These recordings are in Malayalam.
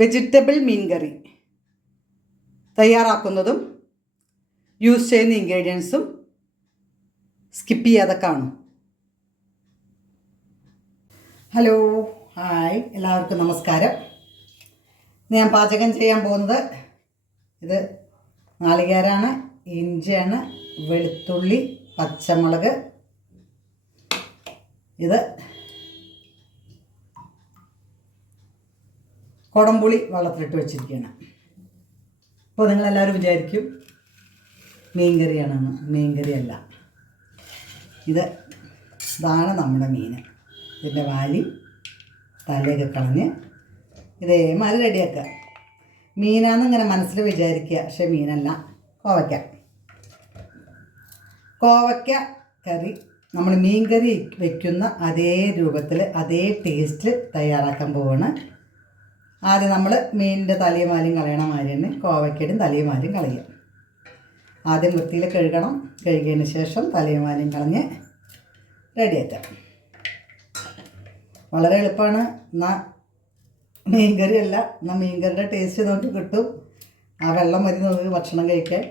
വെജിറ്റബിൾ മീൻ കറി തയ്യാറാക്കുന്നതും യൂസ് ചെയ്യുന്ന ഇൻഗ്രീഡിയൻസും സ്കിപ്പ് ചെയ്യാതെ കാണും. ഹലോ, ഹായ്, എല്ലാവർക്കും നമസ്കാരം. ഞാൻ പാചകം ചെയ്യാൻ പോകുന്നത് ഇത് നാളികേരമാണ്, ഇഞ്ചിയാണ്, വെളുത്തുള്ളി, പച്ചമുളക്, ഇത് കുടംപുളി വെള്ളത്തിലിട്ട് വെച്ചിരിക്കുകയാണ്. അപ്പോൾ നിങ്ങളെല്ലാവരും വിചാരിക്കും മീൻ കറിയാണെന്ന്. മീൻ കറിയല്ല, ഇതാണ് നമ്മുടെ മീൻ. ഇതിൻ്റെ വാലി തലയൊക്കെ കളഞ്ഞ് ഇതേമാതിരി റെഡിയാക്കുക. മീനാണെന്നിങ്ങനെ മനസ്സിൽ വിചാരിക്കുക, പക്ഷെ മീനല്ല, കോവയ്ക്ക കറി. നമ്മൾ മീൻ കറി വയ്ക്കുന്ന അതേ രൂപത്തിൽ അതേ ടേസ്റ്റിൽ തയ്യാറാക്കാൻ പോവാണ്. ആദ്യം നമ്മൾ മീനിൻ്റെ തലയും വാലും കളയണ മാതിരി തന്നെ കോവയ്ക്കയുടെയും തലയും വാലും കളയുക. ആദ്യം വൃത്തിയിൽ കഴുകണം. കഴുകിയതിന് ശേഷം തലയും വാലും കളഞ്ഞ് റെഡിയാക്കാം. വളരെ എളുപ്പമാണ്. എന്നാൽ മീൻ കറിയല്ല, എന്നാൽ മീൻ കറിയുടെ ടേസ്റ്റ് നമുക്ക് കിട്ടും. ആ വെള്ളം മതി നമുക്ക് ഭക്ഷണം കഴിക്കാൻ.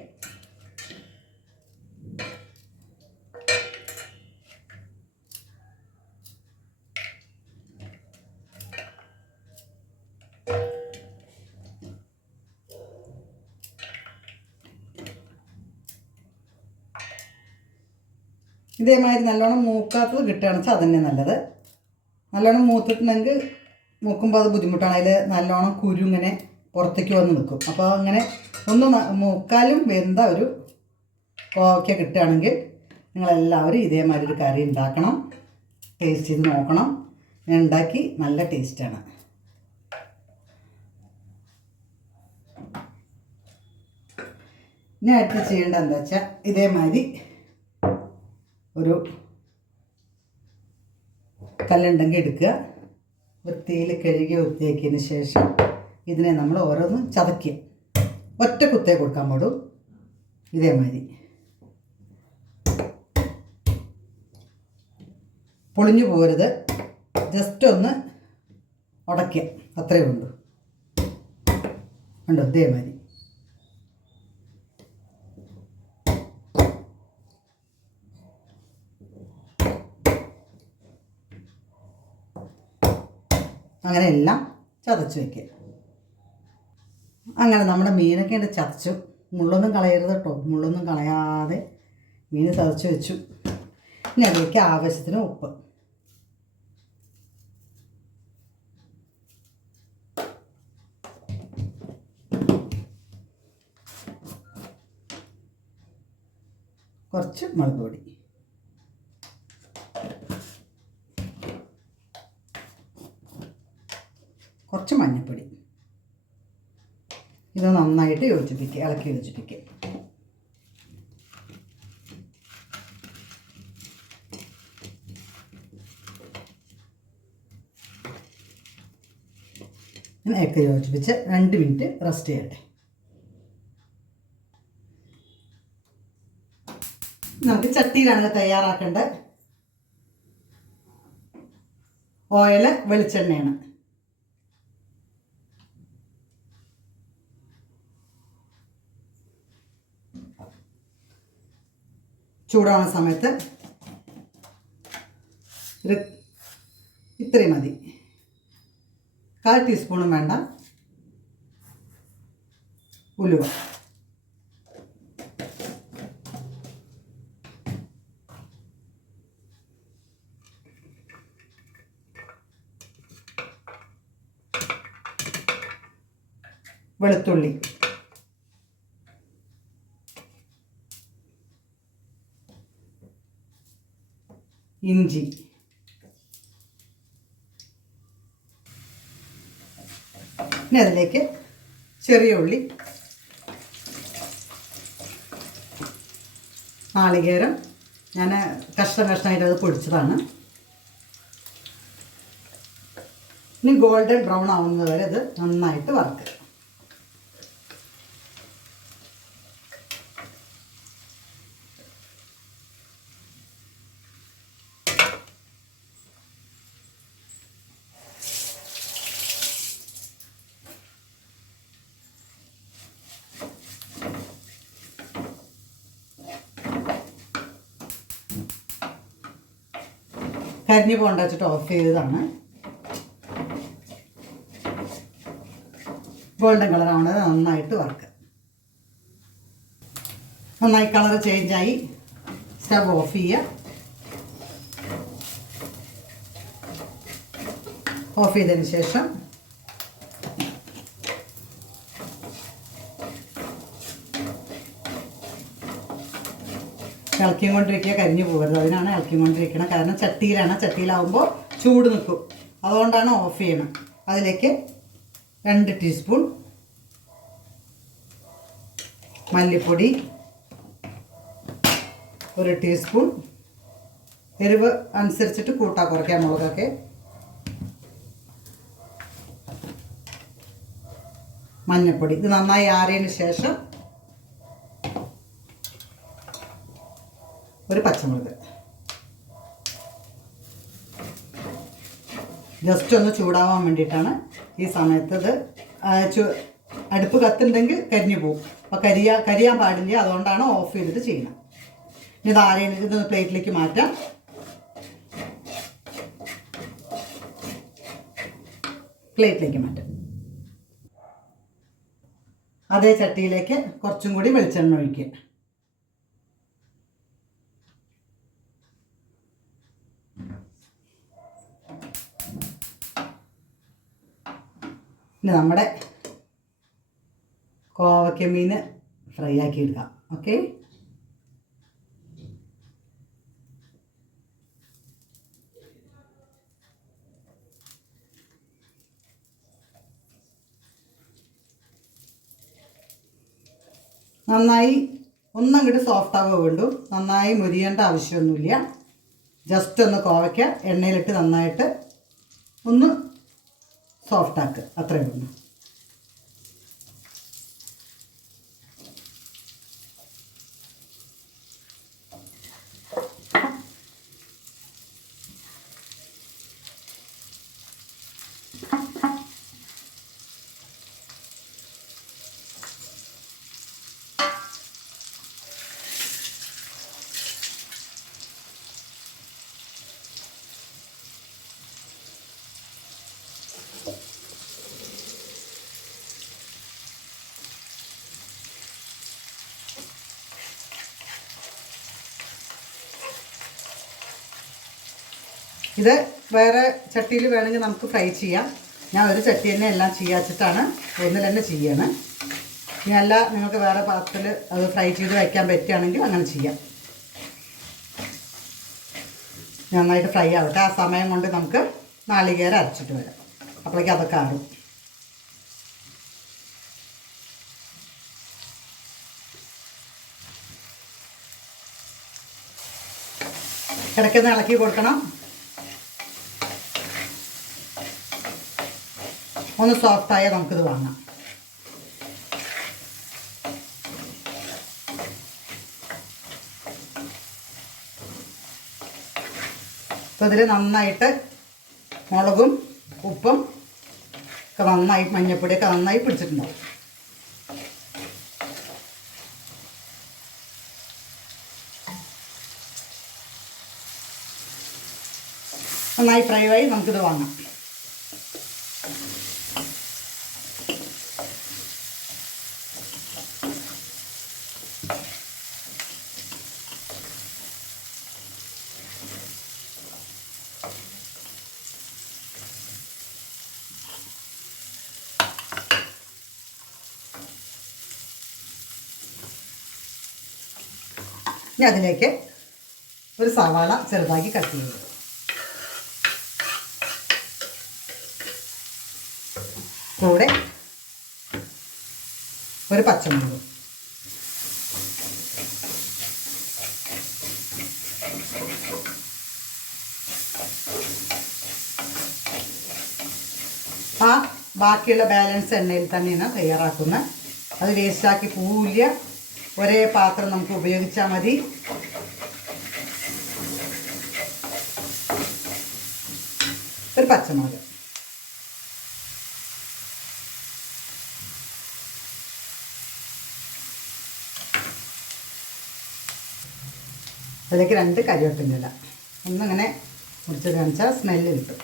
ഇതേമാതിരി നല്ലോണം മൂക്കാത്തത് കിട്ടുകയാണെന്ന് വെച്ചാൽ അതന്നെ നല്ലത്. നല്ലോണം മൂത്തിട്ടുണ്ടെങ്കിൽ മൂക്കുമ്പോൾ അത് ബുദ്ധിമുട്ടാണ്. അതിൽ നല്ലോണം കുരു ഇങ്ങനെ പുറത്തേക്ക് വന്ന് നിൽക്കും. അപ്പോൾ അങ്ങനെ ഒന്ന് മൂക്കാലും വെന്ത ഒരു കോവയ്ക്ക കിട്ടുകയാണെങ്കിൽ നിങ്ങളെല്ലാവരും ഇതേമാതിരി ഒരു കറി ഉണ്ടാക്കണം. ടേസ്റ്റ് ചെയ്ത് നോക്കണം. ഞാൻ ഉണ്ടാക്കി, നല്ല ടേസ്റ്റാണ്. ഇനി അടുത്ത് ചെയ്യേണ്ടത് എന്താ വെച്ചാൽ ഇതേമാതിരി ഒരു കല്ലുണ്ടെങ്കിൽ എടുക്കുക. വൃത്തിയിൽ കഴുകി വൃത്തിയാക്കിയതിന് ശേഷം ഇതിനെ നമ്മൾ ഓരോന്ന് ചതയ്ക്കുക. ഒറ്റ കുത്തേ കൊടുക്കാൻ പാടും. ഇതേമാതിരി പൊളിഞ്ഞു പോരുത്, ജസ്റ്റ് ഒന്ന് ഉടയ്ക്കുക, അത്രയേ ഉള്ളൂ. ഉണ്ടോ? ഇതേമാതിരി അങ്ങനെ എല്ലാം ചതച്ച് വയ്ക്കുക. അങ്ങനെ നമ്മുടെ മീനൊക്കെ ഉണ്ട് ചതച്ചു. മുള്ളൊന്നും കളയരുത് കേട്ടോ. മുള്ളൊന്നും കളയാതെ മീൻ ചതച്ച് വെച്ചു. ഇനി അതിലേക്ക് ആവശ്യത്തിന് ഉപ്പ്, കുറച്ച് മുളക് പൊടി, കുറച്ച് മഞ്ഞൾപ്പൊടി. ഇത് നന്നായിട്ട് യോജിപ്പിക്കുക, ഇളക്കി യോജിപ്പിക്കുക. ഇങ്ങനെയൊക്കെ യോജിപ്പിച്ച് 2 മിനിറ്റ് റെസ്റ്റ് ചെയ്യട്ടെ. നമുക്ക് ചട്ടിയിലാണ് തയ്യാറാക്കേണ്ടത്. ഓയിൽ, വെളിച്ചെണ്ണയാണ്. ചൂടാവുന്ന സമയത്ത് ഒരു ഇത്രയും മതി, 1/4 ടീസ്പൂണും വേണ്ട, ഉലുവ, വെളുത്തുള്ളി, ഇഞ്ചി, ഇനി അതിലേക്ക് ചെറിയ ഉള്ളി, നാളികേരം. ഞാൻ കഷ്ണമായിട്ട് അത് പൊടിച്ചതാണ്. ഇനി ഗോൾഡൻ ബ്രൗൺ ആവുന്നത് വരെ അത് നന്നായിട്ട് വറുക്കുക. കരിഞ്ഞു പോകണ്ട വെച്ചിട്ട് ഓഫ് ചെയ്തതാണ്. ഗോൾഡൻ കളർ ആവുന്നത് നന്നായിട്ട് വറുക്കുക. നന്നായി കളർ ചേഞ്ചായി സ്റ്റവ് ഓഫ് ചെയ്യുക. ഓഫ് ചെയ്തതിന് ശേഷം ഇളക്കിക്കൊണ്ടിരിക്കുക, കരിഞ്ഞു പോകരുത്. അതിനാണ് ഇളക്കിക്കൊണ്ടിരിക്കണം. കാരണം ചട്ടിയിലാണ്. ചട്ടിയിലാവുമ്പോൾ ചൂട് നിൽക്കും. അതുകൊണ്ടാണ് ഓഫ് ചെയ്യണം. അതിലേക്ക് 2 ടീസ്പൂൺ മല്ലിപ്പൊടി, 1 ടീസ്പൂൺ എരിവ് അനുസരിച്ചിട്ട് കൂട്ടാ കുറയ്ക്കാം മുളകൊക്കെ, മഞ്ഞൾപ്പൊടി. ഇത് നന്നായി ആറിയതിന് ശേഷം 1 പച്ചമുളക്. ജസ്റ്റ് ഒന്ന് ചൂടാവാൻ വേണ്ടിയിട്ടാണ് ഈ സമയത്ത്. ഇത് അടുപ്പ് കത്തുണ്ടെങ്കിൽ കരിഞ്ഞു പോകും. അപ്പോൾ കരിയാൻ പാടില്ല. അതുകൊണ്ടാണ് ഓഫ് ചെയ്തിട്ട് ചെയ്യണം. ഇനി ഇത് ആരെയും ഇത് പ്ലേറ്റിലേക്ക് മാറ്റാം. പ്ലേറ്റിലേക്ക് മാറ്റാം. അതേ ചട്ടിയിലേക്ക് കുറച്ചും കൂടി വെളിച്ചെണ്ണ ഒഴിക്കുക. ഇനി നമ്മുടെ കോവയ്ക്ക മീൻ ഫ്രൈ ആക്കി എടുക്കാം. ഓക്കെ, നന്നായി ഒന്നങ്ങോട്ട് സോഫ്റ്റ് ആവുക വേണ്ടു. നന്നായി മുരിയേണ്ട ആവശ്യമൊന്നുമില്ല. ജസ്റ്റ് ഒന്ന് കോവയ്ക്ക എണ്ണയിലിട്ട് നന്നായിട്ട് ഒന്ന് സോഫ്റ്റാക്കുക, അത്രയേ ഉള്ളൂ. ഇത് വേറെ ചട്ടിയിൽ വേണമെങ്കിൽ നമുക്ക് ഫ്രൈ ചെയ്യാം. ഞാൻ ഒരു ചട്ടി തന്നെ എല്ലാം ചെയ്യാച്ചിട്ടാണ് ഒന്നിൽ തന്നെ ചെയ്യണം. ഇനി അല്ല നിങ്ങൾക്ക് വേറെ പാത്രത്തിൽ അത് ഫ്രൈ ചെയ്ത് വയ്ക്കാൻ പറ്റുകയാണെങ്കിൽ അങ്ങനെ ചെയ്യാം. നന്നായിട്ട് ഫ്രൈ ആവട്ടെ. ആ സമയം കൊണ്ട് നമുക്ക് നാളികേരം അരച്ചിട്ട് വരാം. അപ്പോഴേക്കും അതൊക്കെ ആറും. ഇടയ്ക്കൊന്ന് ഇളക്കി കൊടുക്കണം. ഒന്ന് സോഫ്റ്റായാൽ നമുക്കിത് വാങ്ങാം. അപ്പോൾ ഇതിൽ നന്നായിട്ട് മുളകും ഉപ്പും ഒക്കെ നന്നായി മഞ്ഞൾപ്പൊടിയൊക്കെ നന്നായി പിടിച്ചിട്ടുണ്ടാവും. നന്നായി ഫ്രൈ ആയി നമുക്കിത് വാങ്ങാം. ഇനി അതിലേക്ക് ഒരു സവാള ചെറുതാക്കി കട്ട് ചെയ്യുക. കൂടെ ഒരു പച്ചമുളക്, ബാക്കിയുള്ള ബാലൻസ് എണ്ണയിൽ തന്നെയാണ് തയ്യാറാക്കുന്നത്. അത് വേസ്റ്റാക്കി പോവില്ല. ഒരേ പാത്രം നമുക്ക് ഉപയോഗിച്ചാൽ മതി. ഒരു പച്ചമുളക്, അതിലേക്ക് 2 കരിവേപ്പിൻ്റെ ഇല. ഒന്നിങ്ങനെ മുറിച്ച് കാണിച്ചാൽ സ്മെല്ല് കിട്ടും.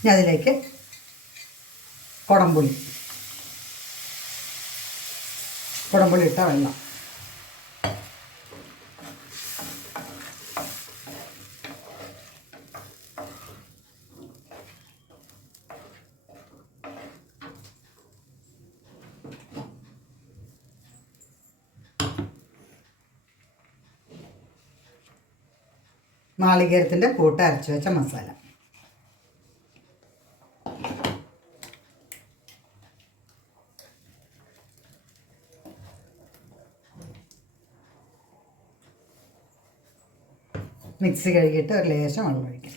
ഇനി അതിലേക്ക് കുടംപുളി ഇട്ട വെള്ളം. നാളികേരത്തിൻ്റെ കൂട്ട് അരച്ച് വെച്ച മസാല. മിക്സി കഴുകിയിട്ട് ഒരു ലേശം വെള്ളം ഒഴിക്കാം.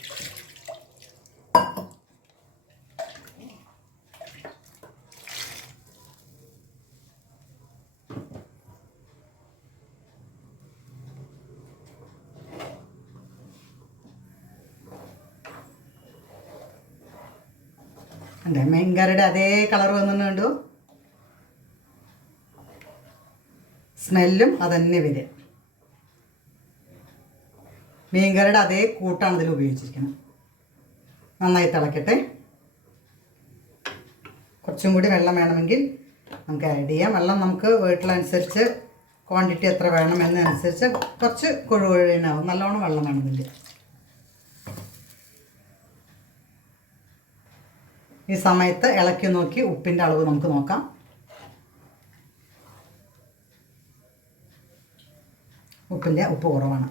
അതെ, മീൻകറിയുടെ അതേ കളർ വന്നിട്ടുണ്ടോ? സ്മെല്ലും അതന്നെ വരിക. മീൻകറിയുടെ അതേ കൂട്ടാണ് ഇതിൽ ഉപയോഗിച്ചിരിക്കുന്നത്. നന്നായി തിളക്കട്ടെ. കുറച്ചും കൂടി വെള്ളം വേണമെങ്കിൽ നമുക്ക് ആഡ് ചെയ്യാം. വെള്ളം നമുക്ക് വീട്ടിലനുസരിച്ച് ക്വാണ്ടിറ്റി എത്ര വേണമെന്നനുസരിച്ച് കുറച്ച് കൊഴുകൊഴുനാവും. നല്ലോണം വെള്ളം വേണം ഇതിൽ. ഈ സമയത്ത് ഇളക്കി നോക്കി ഉപ്പിൻ്റെ അളവ് നമുക്ക് നോക്കാം. ഉപ്പ് കുറവാണ്.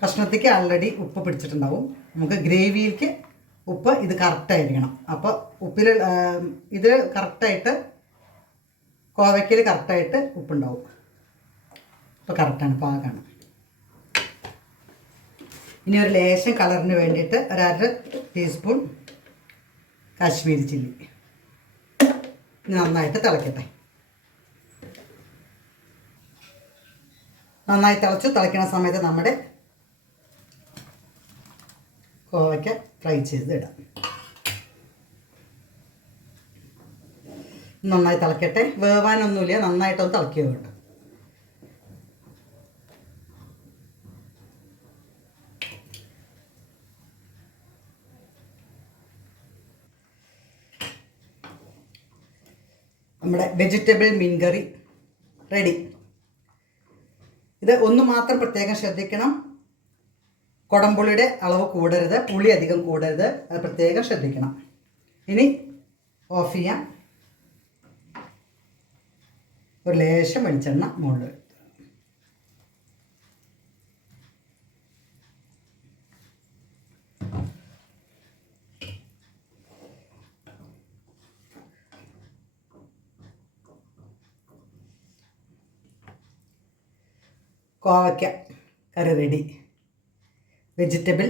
കഷ്ണത്തേക്ക് ആൾറെഡി ഉപ്പ് പിടിച്ചിട്ടുണ്ടാവും. നമുക്ക് ഗ്രേവിയിലേക്ക് ഉപ്പ് ഇത് കറക്റ്റായിരിക്കണം. അപ്പോൾ ഉപ്പിൽ ഇത് കറക്റ്റായിട്ട് കോവയ്ക്കൽ കറക്റ്റായിട്ട് ഉപ്പുണ്ടാവും. അപ്പോൾ കറക്റ്റാണ്, പാകമാണ്. ഇനി ഒരു ലേശം കളറിന് വേണ്ടിയിട്ട് ഒരു 1/2 ടീസ്പൂൺ കാശ്മീരി ചില്ലി. നന്നായിട്ട് തിളക്കട്ടെ. നന്നായി തിളയ്ക്കുന്ന സമയത്ത് നമ്മുടെ കോവയ്ക്ക ഫ്രൈ ചെയ്ത് ഇടാം. നന്നായി തിളക്കട്ടെ. വേവാനൊന്നുമില്ല, നന്നായിട്ടൊന്ന് തിളക്കുക വേണ്ട. നമ്മുടെ വെജിറ്റബിൾ മീൻ കറി റെഡി. ഇത് ഒന്ന് മാത്രം പ്രത്യേകം ശ്രദ്ധിക്കണം, കുടംപുളിയുടെ അളവ് കൂടരുത്, പുളി അധികം കൂടരുത്. അത് പ്രത്യേകം ശ്രദ്ധിക്കണം. ഇനി ഓഫ് ചെയ്യാം. ഒരു ലേശം വെളിച്ചെണ്ണ മുകളിൽ. കോവയ്ക്ക കറി റെഡി. വെജിറ്റബിൾ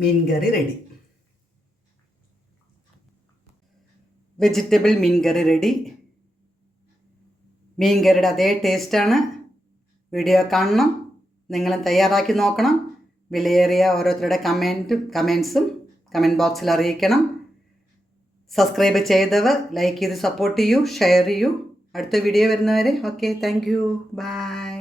മീൻ കറി റെഡി. വെജിറ്റബിൾ മീൻ കറി റെഡി. മീൻ കറിയുടെ അതേ ടേസ്റ്റാണ്. വീഡിയോ കാണണം, നിങ്ങളും തയ്യാറാക്കി നോക്കണം. വിലയേറിയ ഓരോരുത്തരുടെ കമൻസും കമൻറ്റ് ബോക്സിൽ അറിയിക്കണം. സബ്സ്ക്രൈബ് ചെയ്തവർ ലൈക്ക് ചെയ്ത് സപ്പോർട്ട് ചെയ്യൂ, ഷെയർ ചെയ്യൂ. അടുത്ത വീഡിയോ വരുന്നവരെ ഓക്കെ, താങ്ക് യു, ബൈ.